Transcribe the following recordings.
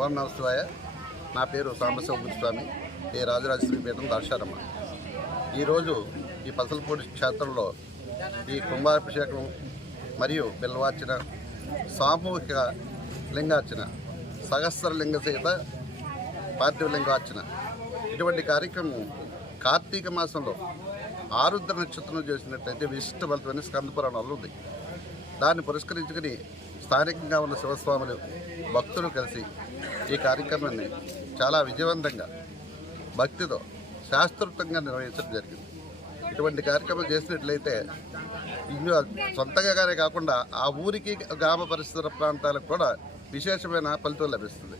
ఓం నమ నా పేరు సాంబశివస్వామి స్వామి. రాజరాజేశ్వరి పీఠం దర్శారమ్మ ఈరోజు ఈ పసలపూడి క్షేత్రంలో ఈ కుంభాభిషేకం మరియు బిల్వార్చన సామూహిక లింగార్చన సహస్ర లింగ సహిత పార్థివ లింగార్చన ఇటువంటి కార్యక్రమం కార్తీక మాసంలో ఆరుద్ర నక్షత్రం చేసినట్లయితే విశిష్ట ఫలితమైన స్కంద పురాణాలు ఉంది దాన్ని పురస్కరించుకుని స్థానికంగా ఉన్న శివస్వాములు భక్తులు కలిసి ఈ కార్యక్రమాన్ని చాలా విజయవంతంగా భక్తితో శాస్త్రోక్తంగా నిర్వహించడం జరిగింది. ఇటువంటి కార్యక్రమం చేసినట్లయితే ఇందులో సొంతంగానే కాకుండా ఆ ఊరికి గ్రామ పరిసర ప్రాంతాలకు కూడా విశేషమైన ఫలితం లభిస్తుంది.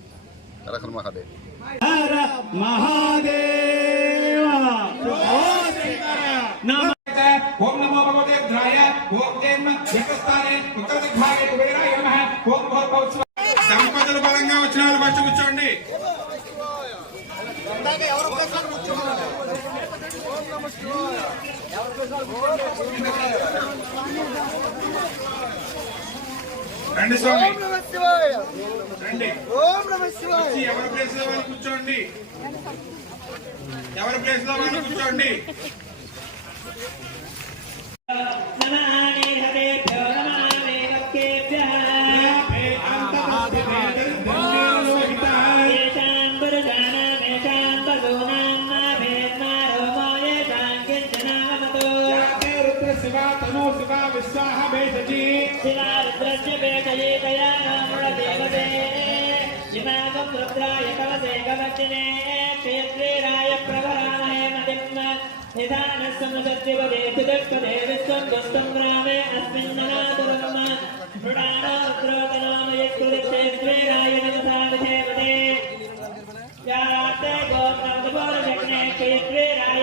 రకన మహాదేవ్. ఓం నమో భగవతే ధ్రాయ ఓం దంపతులు బలంగా వచ్చిన వాళ్ళు వచ్చి కూర్చోండి. రండి స్వామి. రండి. ఎవరి ప్లేస్లో వాళ్ళు కూర్చోండి. ఎవరి ప్లేస్లో వాళ్ళు కూర్చోండి. तनु शिवा विश्वाह भेषजी शिवा रुद्रस्य भेषये तया नामुण देवते शिवागं रुद्राय कवसे कवचिने क्षेत्रेराय प्रवराय नदिम्न निधानसमुदत्तिवदे तिगत्पदे विश्वं दुष्टं रामे अस्मिन्ननातुरम मृडाणा रुद्रोतनामयत्कृतिक्षेत्रेराय नमसामधेवते या ते गोत्रं गोरजग्ने क्षेत्रेराय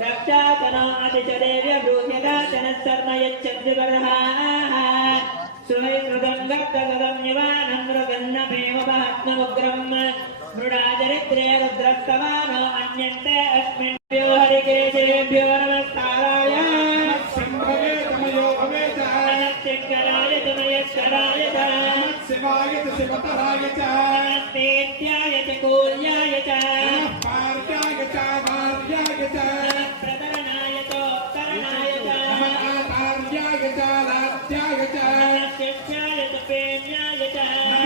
రక్షాతనాదిచరేవ్య భూషికాచనశ్చర్మ యచ్చంద్రివరః సుమృదంగం నివానం మృగన్నమేవ మహాత్మముగ్రం మృడాచరిత్రే రుద్రస్తమానో అన్యంతే అస్మిన్ హరికేశేభ్యో నమస్కారాయ శంభవే తమయో భవేత అనంతికరాయ తమయశ్వరాయ చ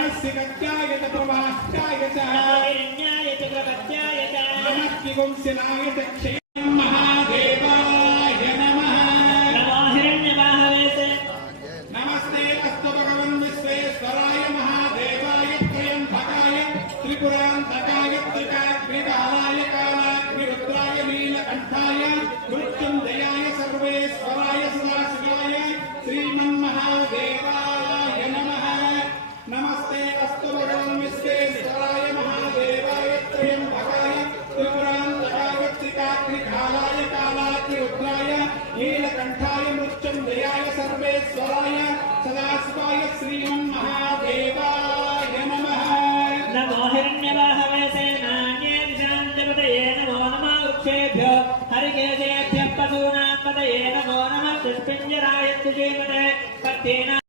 नमस्कारायत प्रभाष्टाय च नारायण्यायत प्रपत्याय च नमस्किंसिनाय च क्षेम महादेवाय नमः नमाहिरण्यमाहवेत् नमस्ते अस्तु भगवन् विश्वेश्वराय महादेवाय त्र्यम्बकाय त्रिपुरान्तकाय उग्राय नीलकण्ठाय मृत्युञ्जयाय सर्वेश्वराय सदाशिवाय श्रीमन्महादेवाय नमः नमो हिरण्यवाहवे सेनान्ये दिशान्तपतये नमो नमः वृक्षेभ्यो हरिकेशेभ्यः पशूनात्मतये नमो नमः दुष्पिञ्जराय सुषेमते पत्तेन